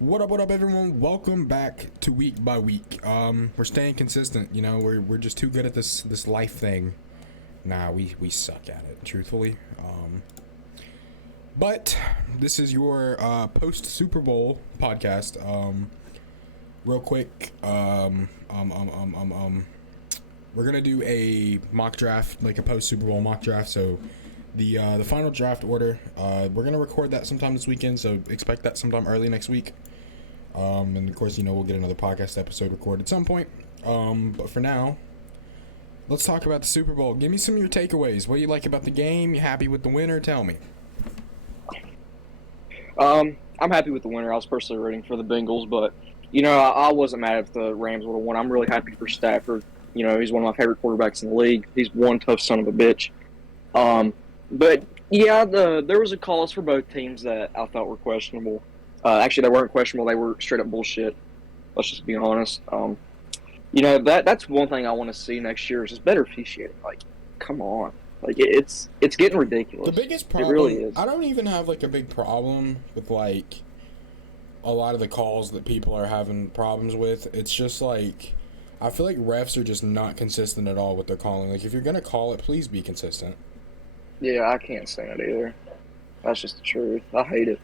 What up, everyone? Welcome back to Week by Week. We're staying consistent. You know, we're just too good at this life thing. Nah, we suck at it, truthfully. But this is your post Super Bowl podcast. Real quick, we're gonna do a mock draft, like a post Super Bowl mock draft. So the final draft order, we're gonna record that sometime this weekend. So expect that sometime early next week. And of course, you know, we'll get another podcast episode recorded at some point. But for now, let's talk about the Super Bowl. Give me some of your takeaways. What do you like about the game? You happy with the winner? Tell me. I'm happy with the winner. I was personally rooting for the Bengals, but, you know, I wasn't mad if the Rams would have won. I'm really happy for Stafford. You know, he's one of my favorite quarterbacks in the league. He's one tough son of a bitch. But, yeah, there was a cause for both teams that I thought were questionable. Actually, they weren't questionable. They were straight up bullshit. Let's just be honest. You know, that's one thing I want to see next year is just better officiating. Like, come on. Like, it's getting ridiculous. The biggest problem, it really is. I don't even have, like, a big problem with, like, a lot of the calls that people are having problems with. It's just, like, I feel like refs are just not consistent at all with their calling. Like, if you're going to call it, please be consistent. Yeah, I can't stand it either. That's just the truth. I hate it.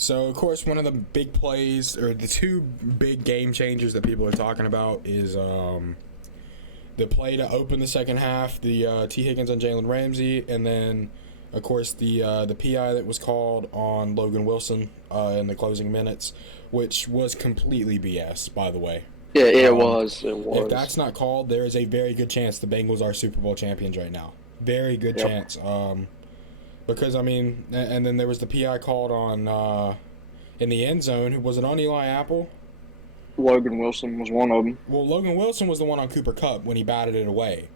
So, of course, one of the big plays, or the two big game changers that people are talking about is the play to open the second half, the T. Higgins on Jalen Ramsey, and then, of course, the PI that was called on Logan Wilson in the closing minutes, which was completely BS, by the way. Yeah, it was. If that's not called, there is a very good chance the Bengals are Super Bowl champions right now. Very good chance. Because, I mean, and then there was the PI called on in the end zone. Was it on Eli Apple? Logan Wilson was one of them. Well, Logan Wilson was the one on Cooper Kupp when he batted it away.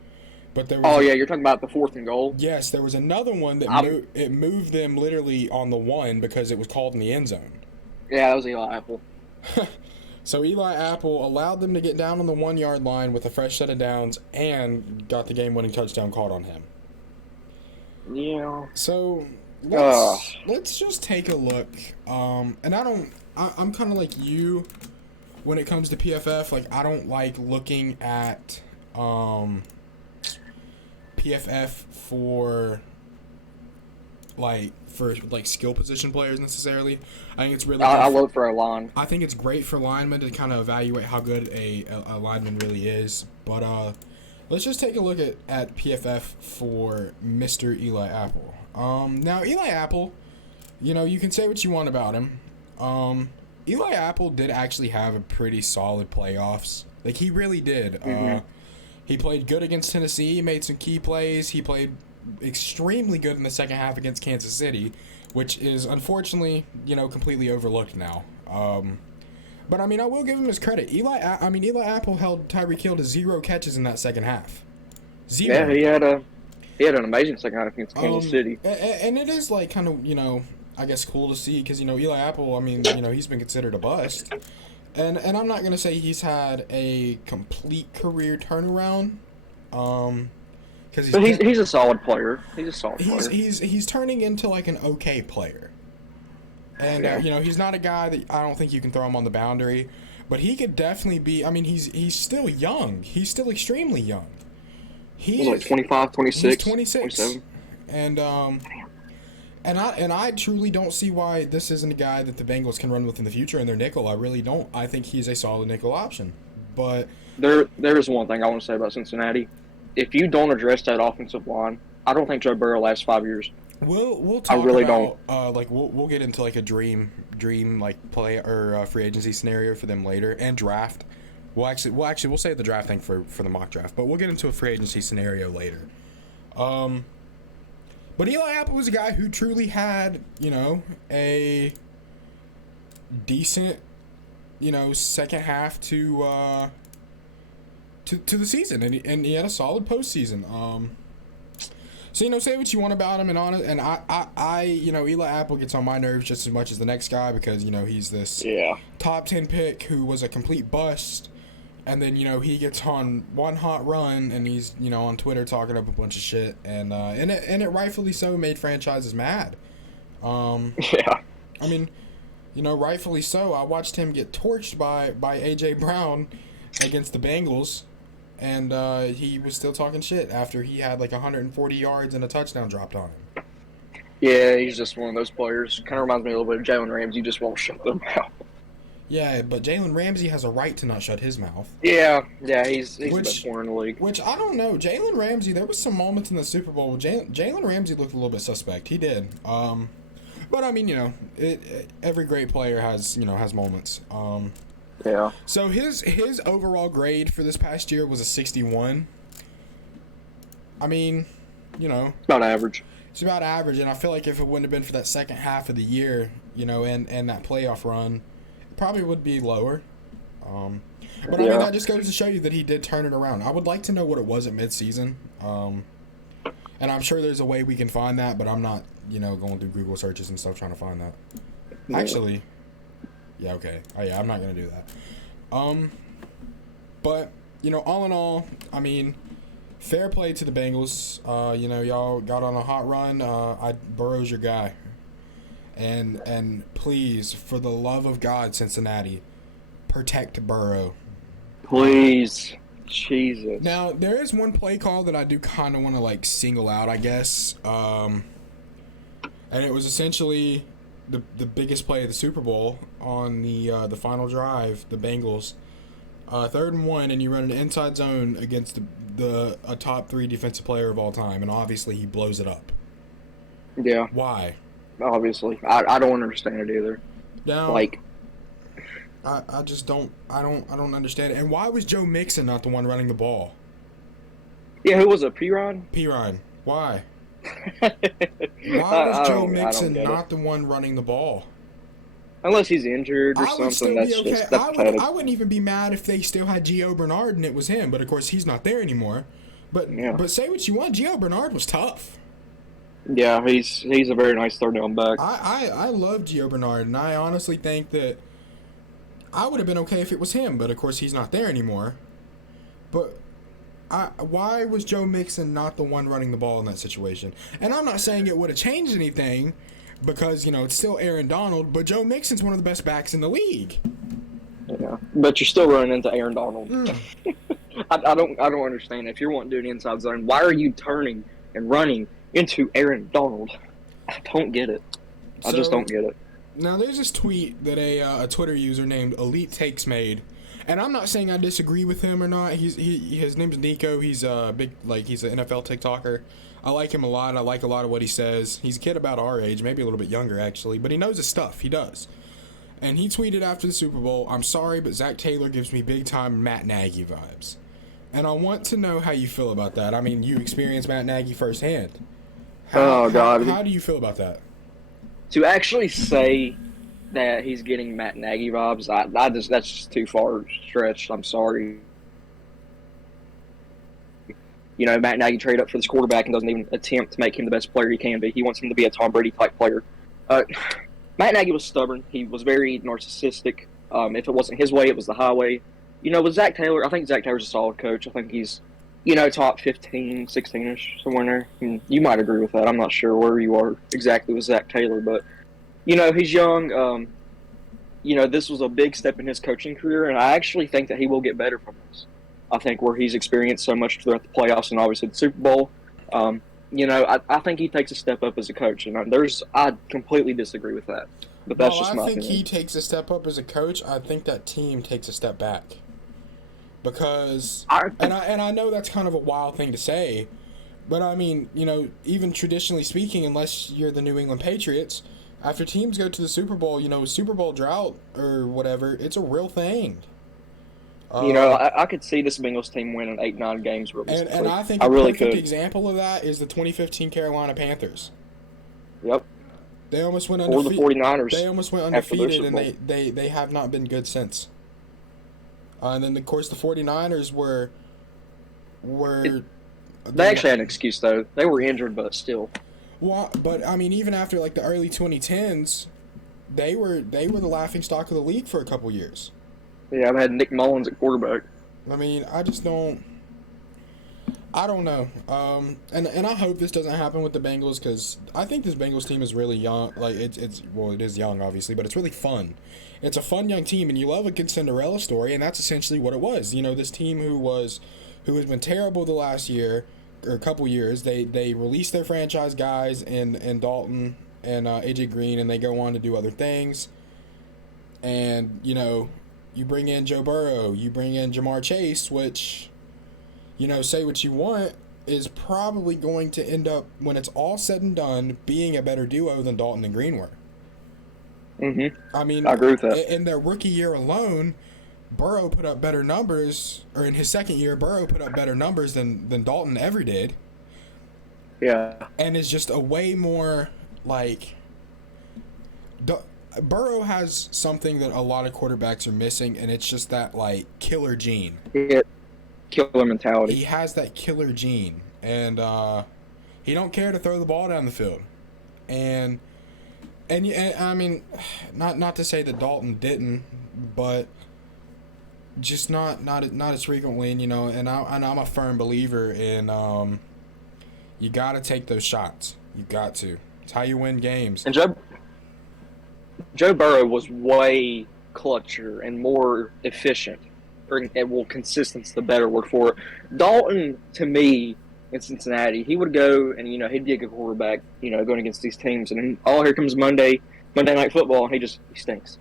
But there was yeah, you're talking about the 4th and goal? Yes, there was another one that it moved them literally on the one because it was called in the end zone. Yeah, that was Eli Apple. So Eli Apple allowed them to get down on the 1 yard line with a fresh set of downs and got the game-winning touchdown called on him. Yeah. So let's just take a look. And I'm kind of like you when it comes to PFF. Like, I don't like looking at PFF for skill position players necessarily. I think it's really. I love for a line. I think it's great for linemen to kind of evaluate how good a lineman really is. But let's just take a look at PFF for Mr. Eli Apple. Now, Eli Apple, you know, you can say what you want about him. Eli Apple did actually have a pretty solid playoffs. Like, he really did. Mm-hmm. He played good against Tennessee. He made some key plays. He played extremely good in the second half against Kansas City, which is, unfortunately, you know, completely overlooked now. But, I mean, I will give him his credit. Eli Apple held Tyreek Hill to 0 catches in that second half. 0. Yeah, he had an amazing second half against Kansas City. And it is, like, kind of, you know, I guess cool to see because, you know, Eli Apple, I mean, you know, he's been considered a bust. And I'm not going to say he's had a complete career turnaround. Cause he's a solid player. He's turning into, like, an okay player. And, you know, he's not a guy that I don't think you can throw him on the boundary. But he could definitely be, I mean, he's still young. He's still extremely young. He's like 25, 26. He's 26. 27. And I truly don't see why this isn't a guy that the Bengals can run with in the future in their nickel. I really don't. I think he's a solid nickel option. But there is one thing I want to say about Cincinnati. If you don't address that offensive line, I don't think Joe Burrow lasts 5 years. We'll talk. I really don't. Like we'll get into like a dream like play or free agency scenario for them later and draft. We'll save the draft thing for the mock draft, but we'll get into a free agency scenario later. But Eli Apple was a guy who truly had, you know, a decent, you know, second half to the season, and he had a solid postseason. So, you know, say what you want about him, and I you know, Eli Apple gets on my nerves just as much as the next guy because, you know, he's this top 10 pick who was a complete bust. And then, you know, he gets on one hot run, and he's, you know, on Twitter talking up a bunch of shit, and it rightfully so made franchises mad. Yeah. I mean, rightfully so. I watched him get torched by A.J. Brown against the Bengals, and he was still talking shit after he had like 140 yards and a touchdown dropped on him. Yeah, he's just one of those players. Kind of reminds me a little bit of Jalen Ramsey. You just won't shut them out. Yeah, but Jalen Ramsey has a right to not shut his mouth. Yeah, he's the best corner in the league. Which, I don't know. Jalen Ramsey, there was some moments in the Super Bowl. Jalen Ramsey looked a little bit suspect. He did. But, I mean, every great player has moments. Yeah. So his overall grade for this past year was a 61. I mean, About average. It's about average, and I feel like if it wouldn't have been for that second half of the year, and that playoff run, it probably would be lower. But I mean, that just goes to show you that he did turn it around. I would like to know what it was at midseason. And I'm sure there's a way we can find that, but I'm not, going through Google searches and stuff trying to find that. Yeah. Actually, yeah, okay. Oh, yeah, I'm not going to do that. But, all in all, I mean, fair play to the Bengals. Y'all got on a hot run. Burrow's your guy. And please, for the love of God, Cincinnati, protect Burrow. Please. Jesus. Now, there is one play call that I do kind of want to, single out, I guess. And it was essentially the biggest play of the Super Bowl on the final drive, the Bengals. 3rd and 1, and you run an inside zone against a top 3 defensive player of all time, and obviously he blows it up. Yeah. Why? Obviously. I don't understand it either. Now, I just don't understand it. And why was Joe Mixon not the one running the ball? Yeah, who was it? P-Ron? P-Ron. Why? Why was Joe Mixon not the one running the ball? Unless he's injured or something. Would still that's be okay. just pathetic. I wouldn't even be mad if they still had Gio Bernard and it was him, but of course he's not there anymore. But say what you want, Gio Bernard was tough. Yeah, he's a very nice third down back. I love Gio Bernard, and I honestly think that I would have been okay if it was him, but of course he's not there anymore. But why was Joe Mixon not the one running the ball in that situation? And I'm not saying it would have changed anything, because it's still Aaron Donald, but Joe Mixon's one of the best backs in the league. Yeah, but you're still running into Aaron Donald. I don't understand. If you're wanting to do an inside zone, why are you turning and running into Aaron Donald? I don't get it. I just don't get it. Now, there's this tweet that a Twitter user named Elite Takes made, and I'm not saying I disagree with him or not. His name's Nico. He's a big, he's an NFL TikToker. I like him a lot. I like a lot of what he says. He's a kid about our age, maybe a little bit younger, actually, but he knows his stuff. He does. And he tweeted after the Super Bowl, "I'm sorry, but Zach Taylor gives me big-time Matt Nagy vibes." And I want to know how you feel about that. I mean, you experienced Matt Nagy firsthand. God. How do you feel about that? To actually say that he's getting Matt Nagy vibes, that's just too far stretched. I'm sorry. Matt Nagy traded up for this quarterback and doesn't even attempt to make him the best player he can be. He wants him to be a Tom Brady type player. Matt Nagy was stubborn. He was very narcissistic. If it wasn't his way, it was the highway. With Zach Taylor, I think Zach Taylor's a solid coach. I think he's, top 15, 16-ish, somewhere in there. You might agree with that. I'm not sure where you are exactly with Zach Taylor, but, he's young. This was a big step in his coaching career, and I actually think that he will get better from this. I think where he's experienced so much throughout the playoffs and obviously the Super Bowl, I think he takes a step up as a coach, and I completely disagree with that. But that's just my opinion. I think he takes a step up as a coach. I think that team takes a step back. Because, and I know that's kind of a wild thing to say, but I mean, even traditionally speaking, unless you're the New England Patriots, after teams go to the Super Bowl, Super Bowl drought or whatever, it's a real thing. I could see this Bengals team winning 8-9 games realistically. And I think a perfect example of that is the 2015 Carolina Panthers. Yep. They almost went undefeated. Or the 49ers. They almost went undefeated, and they have not been good since. And then, of course, the 49ers were they actually had an excuse, though. They were injured, but still. Well, but, I mean, even after, the early 2010s, they were the laughingstock of the league for a couple years. Yeah, I had Nick Mullins at quarterback. I mean, I just don't... I don't know. And I hope this doesn't happen with the Bengals because I think this Bengals team is really young. Like it is young obviously, but it's really fun. It's a fun young team, and you love a good Cinderella story, and that's essentially what it was. You know, this team who has been terrible the last year or a couple years. They released their franchise guys in Dalton and AJ Green, and they go on to do other things. And you know, you bring in Joe Burrow, you bring in Jamar Chase, which, you know, say what you want, is probably going to end up, when it's all said and done, being a better duo than Dalton and Green were. I mean, I agree with that. In their rookie year alone, Burrow put up better numbers, or in his second year, Burrow put up better numbers than Dalton ever did. Yeah. And is just a way more, like... Burrow has something that a lot of quarterbacks are missing, and it's just that, like, killer gene. Yeah. Killer mentality. He has that killer gene, and he don't care to throw the ball down the field. And I mean, not to say that Dalton didn't, but just not as frequently. And, you know, and I'm a firm believer in you got to take those shots. You got to. It's how you win games. And Joe Burrow was way clutcher and more efficient. Consistent's the better word for it. Dalton, to me, in Cincinnati, he would go and, you know, he'd be a good quarterback, you know, going against these teams. And then, here comes Monday Night Football, and he stinks.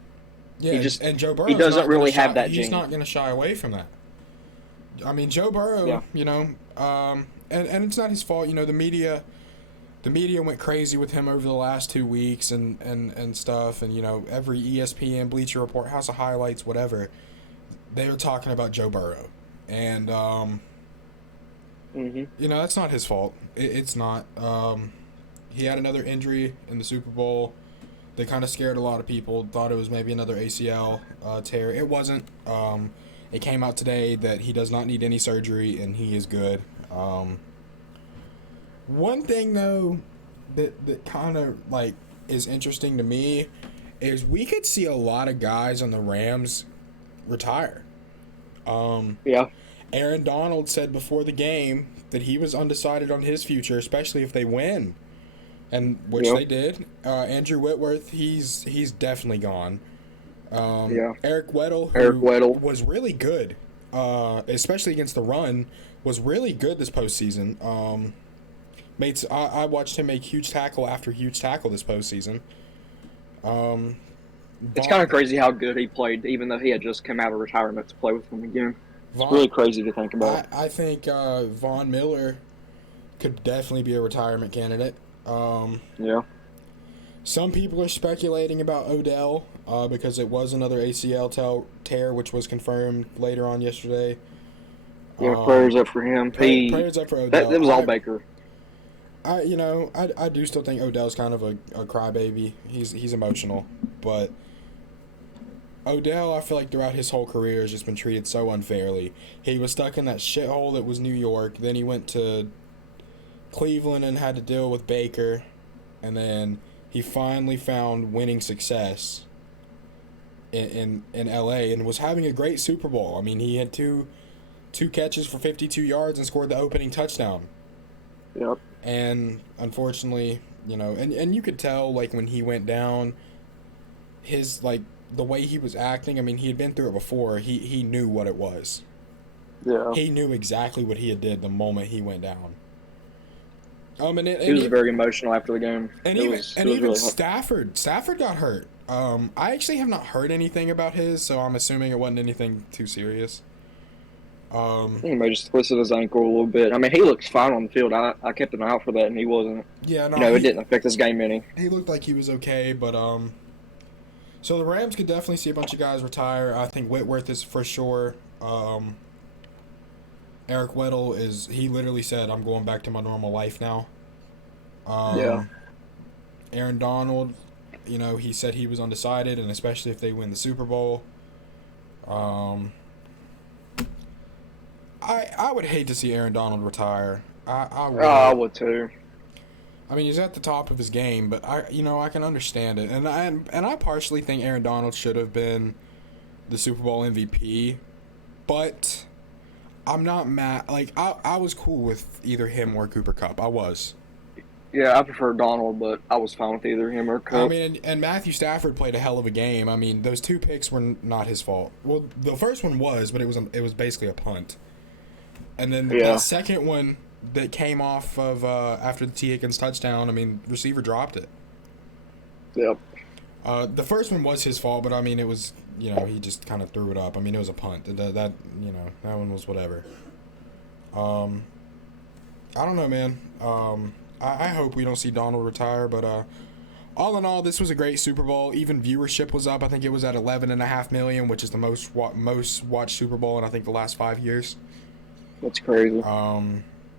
Yeah, and Joe Burrow, he doesn't really have that gene. He's not going to shy away from that. I mean, Joe Burrow, you know, and it's not his fault. You know, the media went crazy with him over the last 2 weeks and stuff. And, you know, every ESPN, Bleacher Report, House of Highlights, whatever, they were talking about Joe Burrow. And, you know, that's not his fault. It's not. He had another injury in the Super Bowl. They kind of scared a lot of people. Thought it was maybe another ACL tear. It wasn't. It came out today that he does not need any surgery and he is good. One thing, though, that kind of, like, is interesting to me is we could see a lot of guys on the Rams retire. Aaron Donald said before the game that he was undecided on his future, especially if they win, and which they did. Andrew Whitworth, he's definitely gone. Eric Weddle, was really good, especially against the run, was really good this postseason. I watched him make huge tackle after huge tackle this postseason. It's kind of crazy how good he played, even though he had just come out of retirement to play with him again. It's really crazy to think about. I think Von Miller could definitely be a retirement candidate. Some people are speculating about Odell because it was another ACL tear, which was confirmed later on yesterday. Yeah, prayers up for him. Prayers up for Odell. That was all Baker. I do still think Odell's kind of a crybaby. He's emotional, but Odell, I feel like throughout his whole career has just been treated so unfairly. He was stuck in that shithole that was New York. Then he went to Cleveland and had to deal with Baker, and then he finally found winning success in LA and was having a great Super Bowl. I mean, he had two catches for 52 yards and scored the opening touchdown. Yep. And unfortunately, you know, and you could tell, like, when he went down, his, like, the way he was acting, I mean, he had been through it before. He knew what it was. Yeah. He knew exactly what he had did the moment he went down. He was very emotional after the game. And even really Stafford got hurt. I actually have not heard anything about his, so I'm assuming it wasn't anything too serious. He may just twisted his ankle a little bit. I mean, he looks fine on the field. I kept an eye out for that, and he wasn't. Yeah, no. You know, it didn't affect his game any. He looked like he was okay, but so the Rams could definitely see a bunch of guys retire. I think Whitworth is for sure. Eric Weddle he literally said, "I'm going back to my normal life now." Aaron Donald, you know, he said he was undecided, and especially if they win the Super Bowl. I would hate to see Aaron Donald retire. I would. I would too. I mean, he's at the top of his game, but I can understand it, and I partially think Aaron Donald should have been the Super Bowl MVP, but I'm not mad. Like, I was cool with either him or Cooper Kupp. I was. Yeah, I prefer Donald, but I was fine with either him or I Cup. mean, and Matthew Stafford played a hell of a game. I mean, those two picks were not his fault. Well, the first one was, but it was basically a punt. And then Yeah. that second one that came off of after the T. Higgins touchdown, I mean, receiver dropped it. Yep. The first one was his fault, but I mean, it was, you know, he just kind of threw it up. I mean, it was a punt. That you know, that one was whatever. I don't know, man. I hope we don't see Donald retire, but all in all, this was a great Super Bowl. Even viewership was up. I think it was at 11.5 million, which is the most watched Super Bowl in I think the last 5 years. That's crazy.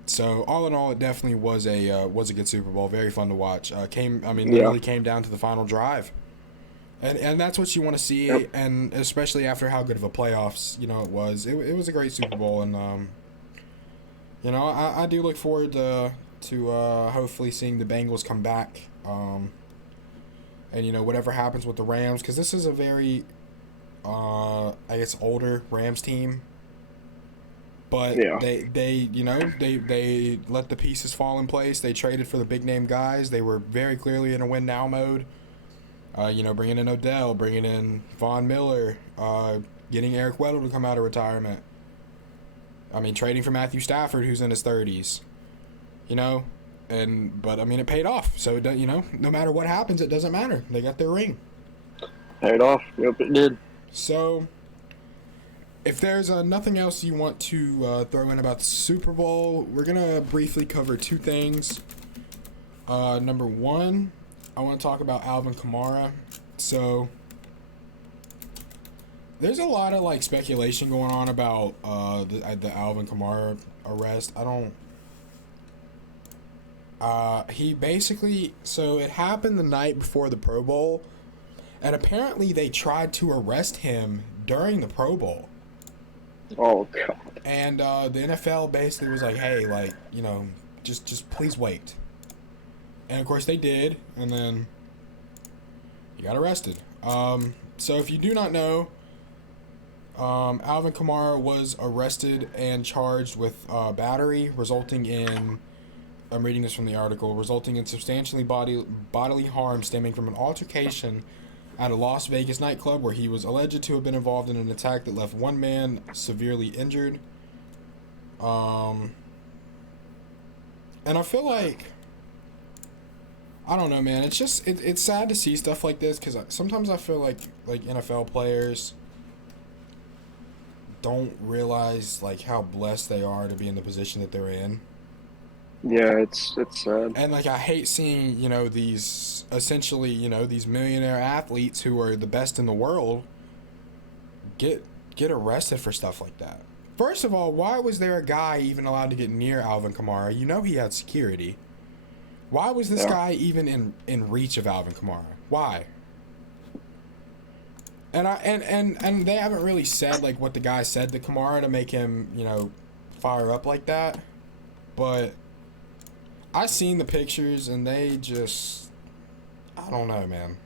So all in all, it definitely was a good Super Bowl. Very fun to watch. Yeah. Literally came down to the final drive, and that's what you want to see. Yep. And especially after how good of a playoffs, you know, it was. It was a great Super Bowl, and you know, I do look forward to hopefully seeing the Bengals come back. And you know, whatever happens with the Rams, because this is a very I guess older Rams team. But Yeah. they you know, they let the pieces fall in place. They traded for the big name guys. They were very clearly in a win now mode. You know, bringing in Odell, bringing in Von Miller, getting Eric Weddle to come out of retirement. I mean, trading for Matthew Stafford, who's in his 30s. You know, but I mean, it paid off. So it, you know, no matter what happens, it doesn't matter. They got their ring. Paid off. Yep, it did. So, if there's nothing else you want to throw in about the Super Bowl, we're going to briefly cover two things. Number one, I want to talk about Alvin Kamara. So, there's a lot of, like, speculation going on about the Alvin Kamara arrest. He basically, so it happened the night before the Pro Bowl, and apparently they tried to arrest him during the Pro Bowl. Oh, God. And the NFL basically was like, hey, like, you know, just please wait. And of course they did, and then he got arrested. So if you do not know, Alvin Kamara was arrested and charged with battery, resulting in, I'm reading this from the article, resulting in substantially bodily harm stemming from an altercation at a Las Vegas nightclub where he was alleged to have been involved in an attack that left one man severely injured. And I feel like, I don't know, man. It's just, it's sad to see stuff like this because sometimes I feel like NFL players don't realize like how blessed they are to be in the position that they're in. Yeah, it's sad. And like I hate seeing, you know, these essentially, you know, these millionaire athletes who are the best in the world get arrested for stuff like that. First of all, why was there a guy even allowed to get near Alvin Kamara? You know he had security. Why was this guy even in reach of Alvin Kamara? Why? And they haven't really said like what the guy said to Kamara to make him, you know, fire up like that. But I seen the pictures and they just, I don't know, man.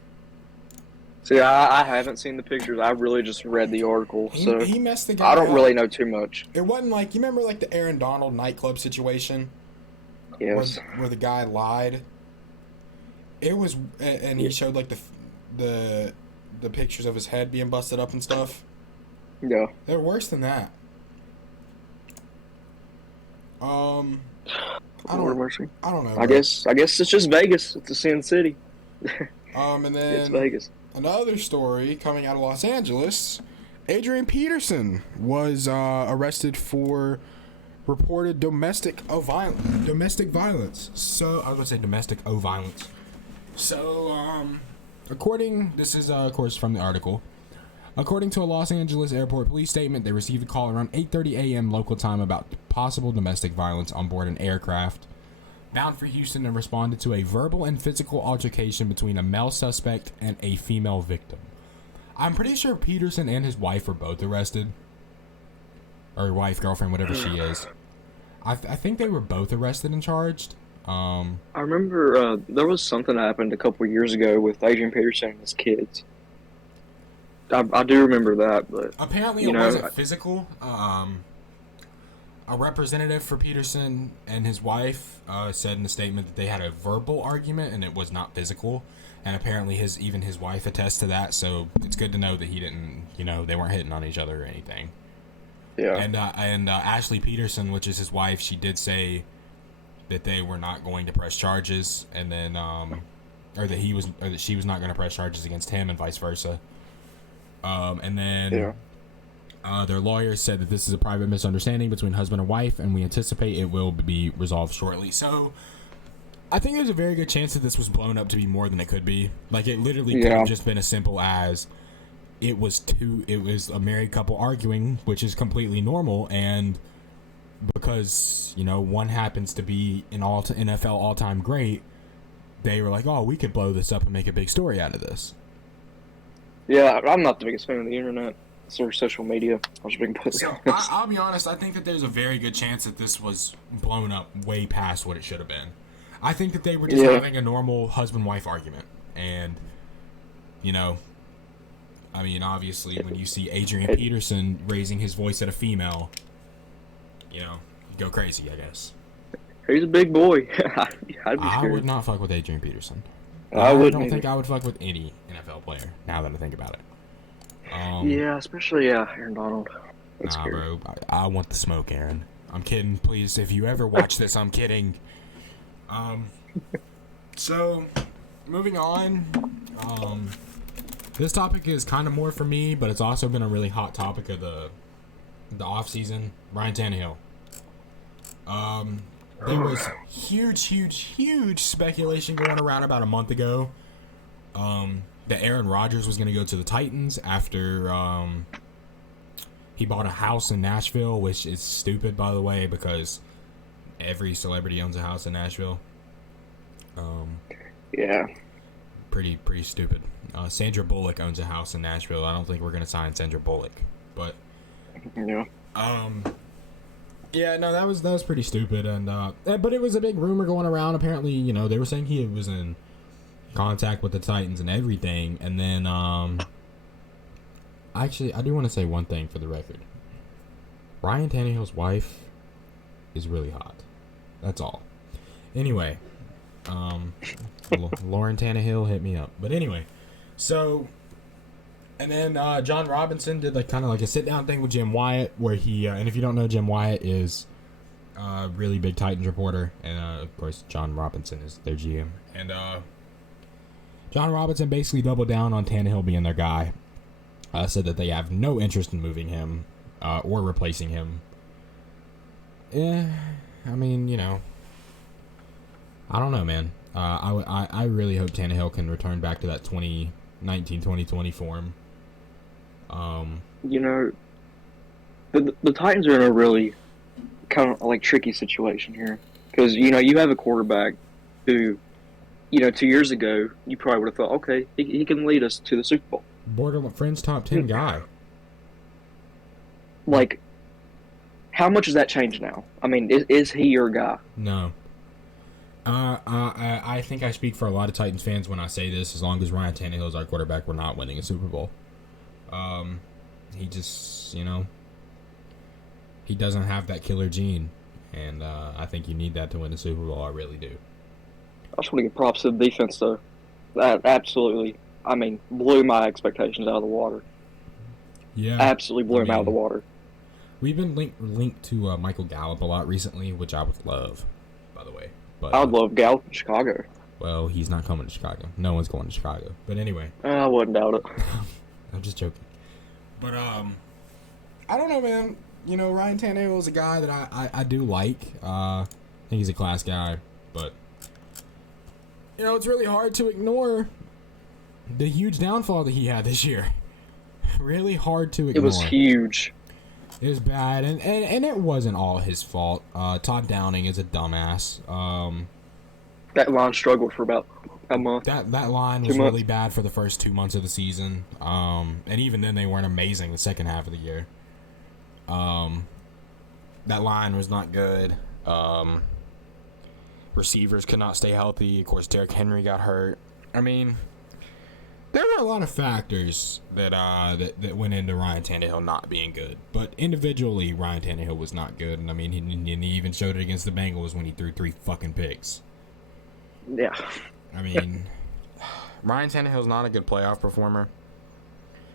See, I haven't seen the pictures. I really just read the article, so He messed the guy I don't up. really know too much. It wasn't like, you remember like the Aaron Donald nightclub situation? Yes. Where the guy lied. It was, and he showed like the pictures of his head being busted up and stuff. Yeah. They're worse than that. I don't know. I guess it's just Vegas. It's a Sin City. And then It's Vegas. Another story coming out of Los Angeles. Adrian Peterson was arrested for reported domestic violence. So I was gonna say domestic violence. So this is of course from the article. According to a Los Angeles airport police statement, they received a call around 8:30 a.m. local time about possible domestic violence on board an aircraft bound for Houston and responded to a verbal and physical altercation between a male suspect and a female victim. I'm pretty sure Peterson and his wife were both arrested. Or wife, girlfriend, whatever she is. I think they were both arrested and charged. I remember there was something that happened a couple years ago with Adrian Peterson and his kids. I do remember that, but apparently it wasn't physical. A representative for Peterson and his wife said in the statement that they had a verbal argument and it was not physical. And apparently his wife attests to that, so it's good to know that he didn't, they weren't hitting on each other or anything. Yeah. And Ashley Peterson, which is his wife, she did say that they were not going to press charges, and then or that she was not going to press charges against him, and vice versa. And then their lawyers said that this is a private misunderstanding between husband and wife, and we anticipate it will be resolved shortly. So I think there's a very good chance that this was blown up to be more than it could be. Like, it literally could have just been as simple as it was a married couple arguing, which is completely normal, and because, one happens to be an NFL all-time great, they were like, oh, we could blow this up and make a big story out of this. Yeah, I'm not the biggest fan of the internet or social media. I'll be honest, I think that there's a very good chance that this was blown up way past what it should have been. I think that they were just having a normal husband-wife argument. And, obviously when you see Adrian Peterson raising his voice at a female, you go crazy, I guess. He's a big boy. I would not fuck with Adrian Peterson. I don't think I would fuck with any NFL player, now that I think about it. Especially Aaron Donald. That's scary. Bro. I want the smoke, Aaron. I'm kidding. Please, if you ever watch this, I'm kidding. So, moving on. This topic is kind of more for me, but it's also been a really hot topic of the off season. Ryan Tannehill. There was huge speculation going around about a month ago. That Aaron Rodgers was going to go to the Titans after he bought a house in Nashville, which is stupid, by the way, because every celebrity owns a house in Nashville. Pretty stupid. Sandra Bullock owns a house in Nashville. I don't think we're gonna sign Sandra Bullock, but that was pretty stupid, and but it was a big rumor going around. Apparently, they were saying he was in contact with the Titans and everything, and then actually, I do want to say one thing for the record. Ryan Tannehill's wife is really hot. That's all. Anyway, Lauren Tannehill, hit me up. But anyway, so, and then John Robinson did kind of a sit-down thing with Jim Wyatt, where he, and if you don't know, Jim Wyatt is a really big Titans reporter, and of course, John Robinson is their GM. And John Robinson basically doubled down on Tannehill being their guy. Said that they have no interest in moving him or replacing him. I mean, I don't know, man. I really hope Tannehill can return back to that 2019-2020 form. The Titans are in a really kind of tricky situation here, because you have a quarterback who, 2 years ago you probably would have thought, okay, he can lead us to the Super Bowl. Borderline Friends top 10 guy. How much has that changed now? I mean, is he your guy? No. I think I speak for a lot of Titans fans when I say this. As long as Ryan Tannehill is our quarterback, we're not winning a Super Bowl. He just, he doesn't have that killer gene, and I think you need that to win a Super Bowl. I really do. I just want to give props to the defense, though. That absolutely, blew my expectations out of the water. Yeah, absolutely blew him out of the water. We've been linked to Michael Gallup a lot recently, which I would love, by the way. But I would love Gallup in Chicago. Well, he's not coming to Chicago. No one's going to Chicago. But anyway. I wouldn't doubt it. I'm just joking. But, I don't know, man. Ryan Tannehill is a guy that I do like. I think he's a class guy. But, it's really hard to ignore the huge downfall that he had this year. Really hard to ignore. It was huge. It was bad, and it wasn't all his fault. Todd Downing is a dumbass. That line struggled for about a month. That line was really bad for the first 2 months of the season. And even then, they weren't amazing the second half of the year. That line was not good. Receivers could not stay healthy. Of course, Derrick Henry got hurt. There were a lot of factors that that went into Ryan Tannehill not being good, but individually, Ryan Tannehill was not good, and I mean, he even showed it against the Bengals when he threw 3 fucking picks. Yeah. I mean, Ryan Tannehill's not a good playoff performer.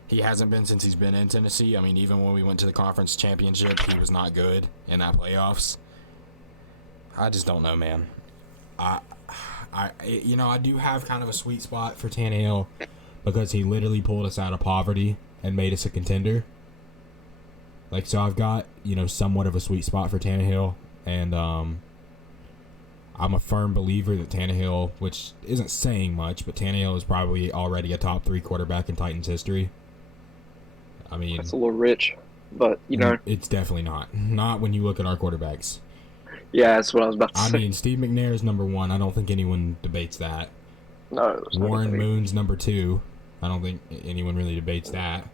He hasn't been since he's been in Tennessee. I mean, even when we went to the conference championship, he was not good in that playoffs. I just don't know, man. I do have kind of a sweet spot for Tannehill because he literally pulled us out of poverty and made us a contender. Like, so I've got, somewhat of a sweet spot for Tannehill, and I'm a firm believer that Tannehill, which isn't saying much, but Tannehill is probably already a top 3 quarterback in Titans history. I mean, that's a little rich, but it's definitely not. Not when you look at our quarterbacks. Yeah, that's what I was about to say. I mean, Steve McNair is number 1. I don't think anyone debates that. No. Warren Moon's number 2. I don't think anyone really debates that.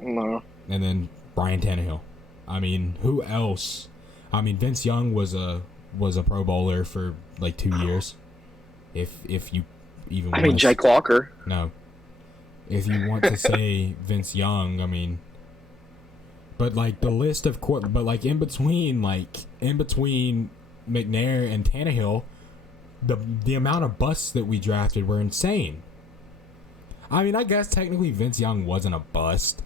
No. And then Ryan Tannehill. I mean, who else? I mean, Vince Young was a Pro Bowler for like 2 years. If you even. I mean, Jake Locker. No. If you want to say Vince Young, I mean. But like the list of but like in between McNair and Tannehill, the amount of busts that we drafted were insane. I mean, I guess technically Vince Young wasn't a bust,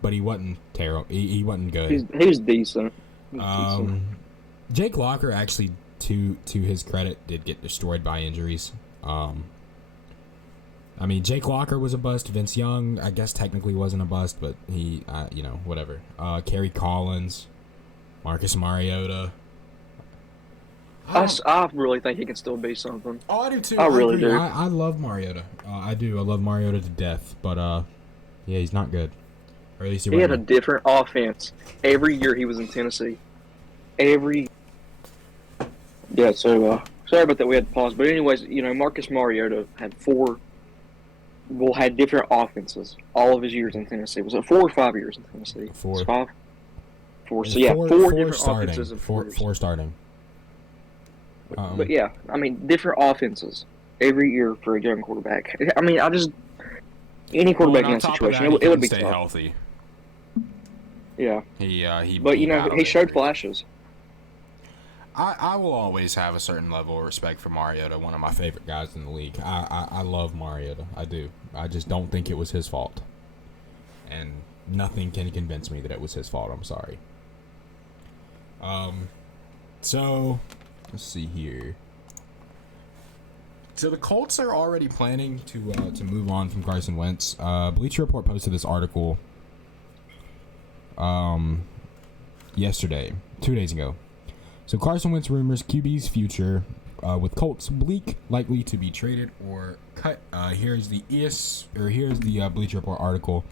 but he wasn't terrible. He wasn't good. He was decent. Jake Locker actually, to his credit, did get destroyed by injuries. I mean, Jake Locker was a bust. Vince Young, I guess, technically wasn't a bust, but he, whatever. Kerry Collins, Marcus Mariota. I really think he can still be something. Oh, I do too. I really do. I love Mariota. I do. I love Mariota to death. But, yeah, he's not good. Or at least he had a different offense every year he was in Tennessee. Yeah, so, sorry about that. We had to pause. But anyways, Marcus Mariota had had different offenses all of his years in Tennessee. Was it 4 or 5 years in Tennessee? 4. 5? 4. So, yeah, 4 different starting. offenses in 4 years. 4 starting. But, yeah, I mean, different offenses every year for a young quarterback. I mean, any quarterback in that situation, it would be stay tough. Healthy. Yeah. But, he showed flashes. I will always have a certain level of respect for Mariota, one of my favorite guys in the league. I love Mariota. I do. I just don't think it was his fault. And nothing can convince me that it was his fault. I'm sorry. So, let's see here. So the Colts are already planning to move on from Carson Wentz. Bleacher Report posted this article yesterday, 2 days ago. So Carson Wentz rumors QB's future with Colts bleak, likely to be traded or cut. Here's the Bleacher Report article.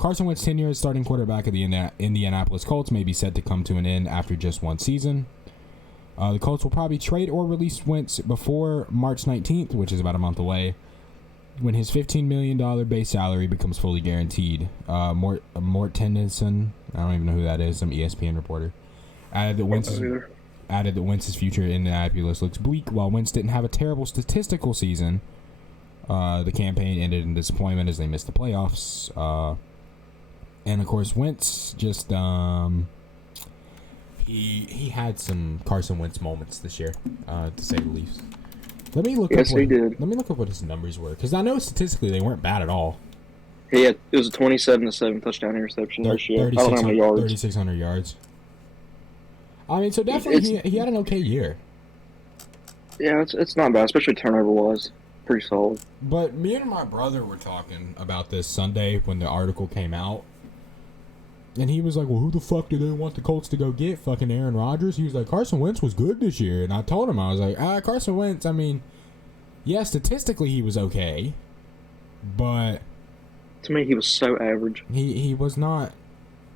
Carson Wentz' tenure as starting quarterback of the Indianapolis Colts may be set to come to an end after just one season. The Colts will probably trade or release Wentz before March 19th, which is about a month away, when his $15 million base salary becomes fully guaranteed. Mort Tennyson, I don't even know who that is, some ESPN reporter, added that Wentz's future in Indianapolis looks bleak. While Wentz didn't have a terrible statistical season, the campaign ended in disappointment as they missed the playoffs. And of course, Wentz just he had some Carson Wentz moments this year, to say the least. Let me look up what his numbers were, because I know statistically they weren't bad at all. It was a 27-7 touchdown interception ratio. I don't know how many yards. 3,600 yards. I mean, so definitely he had an okay year. Yeah, it's not bad, especially turnover-wise. Pretty solid. But me and my brother were talking about this Sunday when the article came out. And he was like, well, who the fuck do they want the Colts to go get? Fucking Aaron Rodgers? He was like, Carson Wentz was good this year. And I told him, I was like, Carson Wentz, I mean, yeah, statistically he was okay. But to me, he was so average. He was not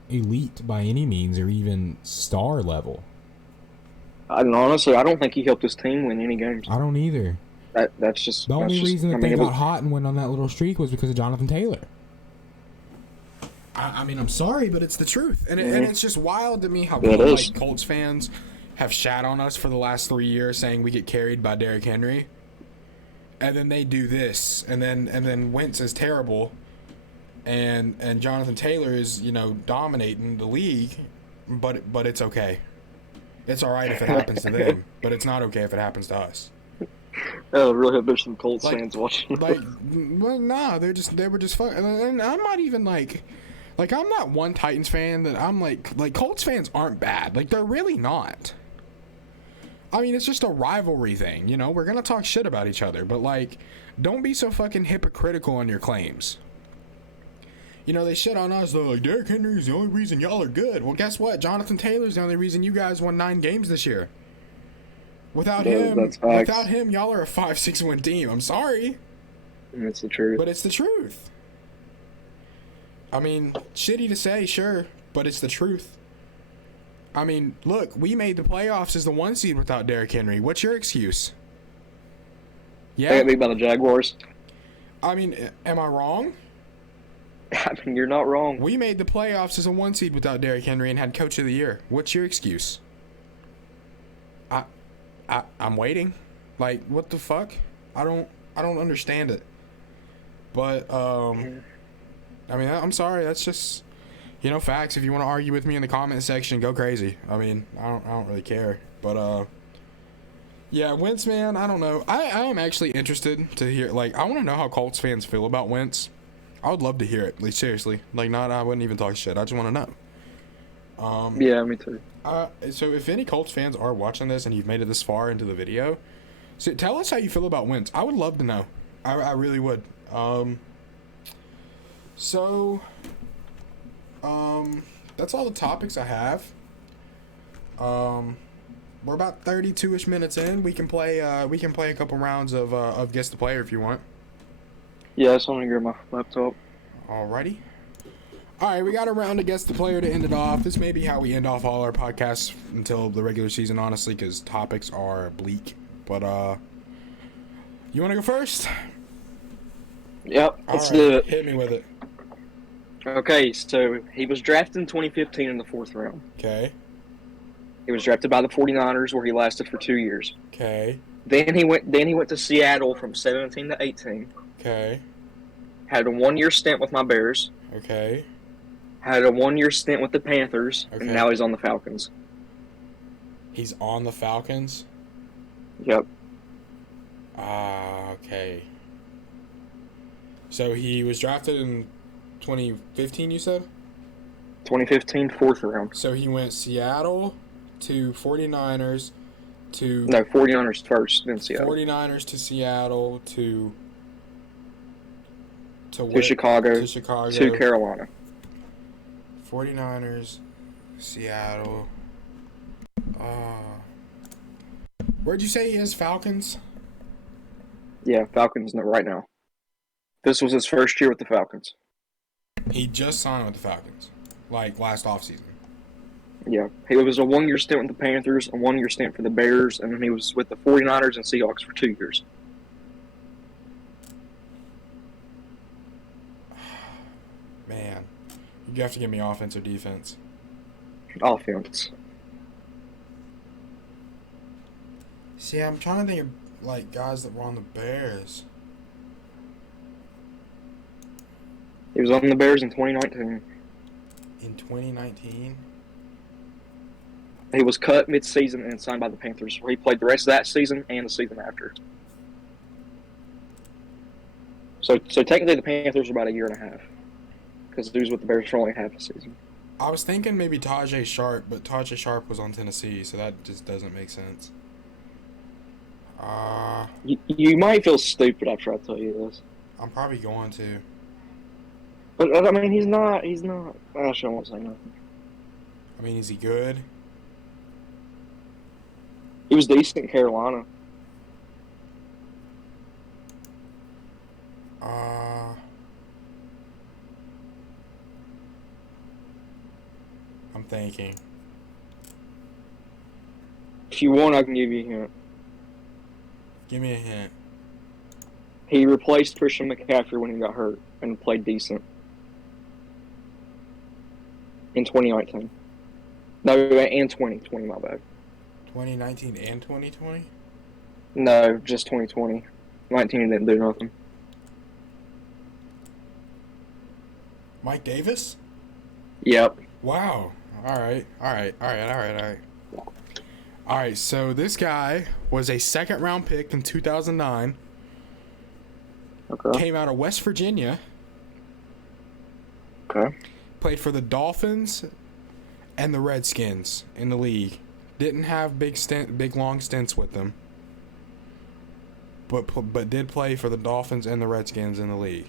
elite by any means or even star level. Honestly, I don't think he helped his team win any games. I don't either. That's just the only reason that they got hot and went on that little streak was because of Jonathan Taylor. I mean, I'm sorry, but it's the truth, and it's just wild to me how like Colts fans have shat on us for the last 3 years, saying we get carried by Derrick Henry, and then they do this, and then Wentz is terrible, and Jonathan Taylor is, you know, dominating the league, but it's okay. It's all right if it happens to them, but it's not okay if it happens to us. I really hope there's some Colts fans watching. Well, nah, they were just fun, and I'm not even like I'm not one Titans fan that I'm like Colts fans aren't bad. Like, they're really not. I mean, it's just a rivalry thing, you know? We're going to talk shit about each other, but, like, don't be so fucking hypocritical on your claims. You know, they shit on us. They're like, Derrick Henry is the only reason y'all are good. Well, guess what? Jonathan Taylor's the only reason you guys won 9 games this year. Without him, y'all are a 5-6 win team. I'm sorry. That's the truth. But it's the truth. I mean, shitty to say, sure, but it's the truth. I mean, look, we made the playoffs as the 1 seed without Derrick Henry. What's your excuse? Yeah. They got beat by the Jaguars. I mean, am I wrong? I mean, you're not wrong. We made the playoffs as a 1 seed without Derrick Henry and had Coach of the Year. What's your excuse? I'm waiting. Like, what the fuck? I don't understand it. But I mean, I'm sorry. That's just, you know, facts. If you want to argue with me in the comment section, go crazy. I mean, I don't really care. But yeah, Wentz, man, I don't know. I am actually interested to hear. Like, I want to know how Colts fans feel about Wentz. I would love to hear it. Like, seriously. Like, I wouldn't even talk shit. I just want to know. Yeah, me too. So if any Colts fans are watching this and you've made it this far into the video, so tell us how you feel about Wentz. I would love to know. I really would. That's all the topics I have. We're about 32-ish minutes in. We can play a couple rounds of Guess the Player if you want. Yeah, I just want to grab my laptop. Alrighty. Alright, we got a round to Guess the Player to end it off. This may be how we end off all our podcasts until the regular season, honestly, because topics are bleak. But, you want to go first? Yep, let's do it. Hit me with it. Okay, so he was drafted in 2015 in the 4th round. Okay. He was drafted by the 49ers, where he lasted for 2 years. Okay. Then he went to Seattle from 17 to 18. Okay. Had a 1-year stint with my Bears. Okay. Had a 1-year stint with the Panthers, Okay. and now he's on the Falcons. He's on the Falcons? Yep. Okay. So he was drafted in 2015, you said? 2015, 4th round. So he went Seattle to 49ers to... No, 49ers first, then Seattle. 49ers to Seattle to Chicago. To Chicago. To Carolina. 49ers, Seattle. Where'd you say he is? Falcons? Yeah, Falcons right now. This was his first year with the Falcons. He just signed with the Falcons, like last offseason. Yeah, he was a 1-year stint with the Panthers, a 1-year stint for the Bears, and then he was with the 49ers and Seahawks for 2 years. Man, you have to give me offense or defense. Offense. See, I'm trying to think of like guys that were on the Bears. He was on the Bears in 2019. In 2019? He was cut mid-season and signed by the Panthers, where he played the rest of that season and the season after. So technically the Panthers are about a year and a half, because he was with the Bears for only half a season. I was thinking maybe Tajay Sharp, but Tajay Sharp was on Tennessee, so that just doesn't make sense. You might feel stupid after I tell you this. I'm probably going to. But, I mean, he's not. I shouldn't want to say nothing. I mean, is he good? He was decent in Carolina. I'm thinking. If you want, I can give you a hint. Give me a hint. He replaced Christian McCaffrey when he got hurt and played decent. In 2019. No, and 2020, my bad. 2019 and 2020? No, just 2020. 19 didn't do nothing. Mike Davis? Yep. Wow. All right. All right, so this guy was a second-round pick in 2009. Okay. Came out of West Virginia. Okay. Played for the Dolphins and the Redskins in the league. Didn't have big long stints with them. But did play for the Dolphins and the Redskins in the league.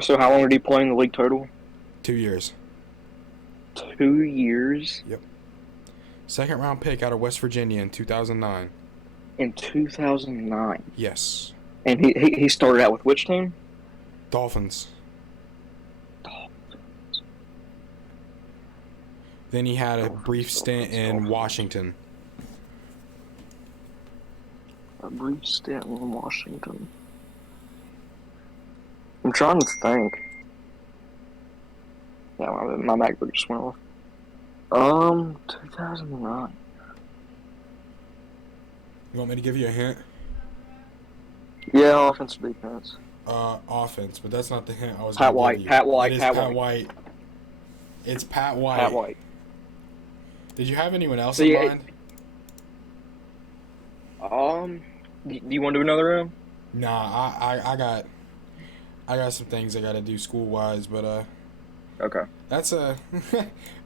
So how long did he play in the league total? 2 years. 2 years? Yep. Second round pick out of West Virginia in 2009. In 2009? Yes. And he started out with which team? Dolphins. Then he had a brief stint in Washington. A brief stint in Washington. I'm trying to think. Yeah, my MacBook just went off. 2009. You want me to give you a hint? Yeah, offensive defense. Offense, but that's not the hint I was Pat gonna White. give you. Pat White. It is Pat Pat White. White. It's Pat White. Pat White. Did you have anyone else in mind? Do you want to do another round? Nah, I got some things I gotta do school wise, but Okay. that's a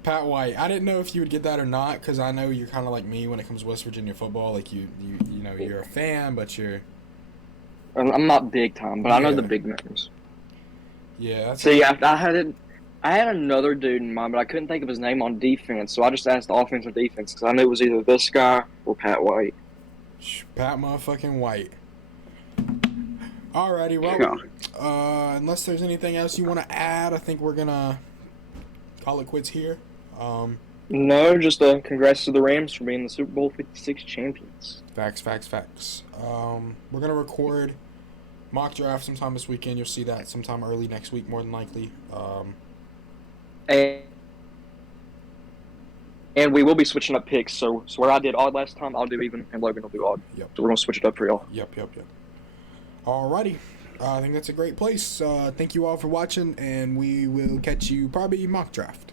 Pat White. I didn't know if you would get that or not, because I know you're kind of like me when it comes to West Virginia football. Like you know you're a fan, but you're. I'm not big time, but I know the big names. Yeah. That's See, I had another dude in mind, but I couldn't think of his name on defense, so I just asked offense or defense because I knew it was either this guy or Pat White. Pat motherfucking White. Alrighty, well, unless there's anything else you want to add, I think we're gonna call it quits here. No, just congrats to the Rams for being the Super Bowl 56 champions. Facts. We're gonna record mock draft sometime this weekend. You'll see that sometime early next week, more than likely. And we will be switching up picks. So where I did odd last time, I'll do even, and Logan will do odd. Yep. So we're gonna switch it up for y'all. Yep. Alrighty. I think that's a great place. Thank you all for watching, and we will catch you probably mock draft.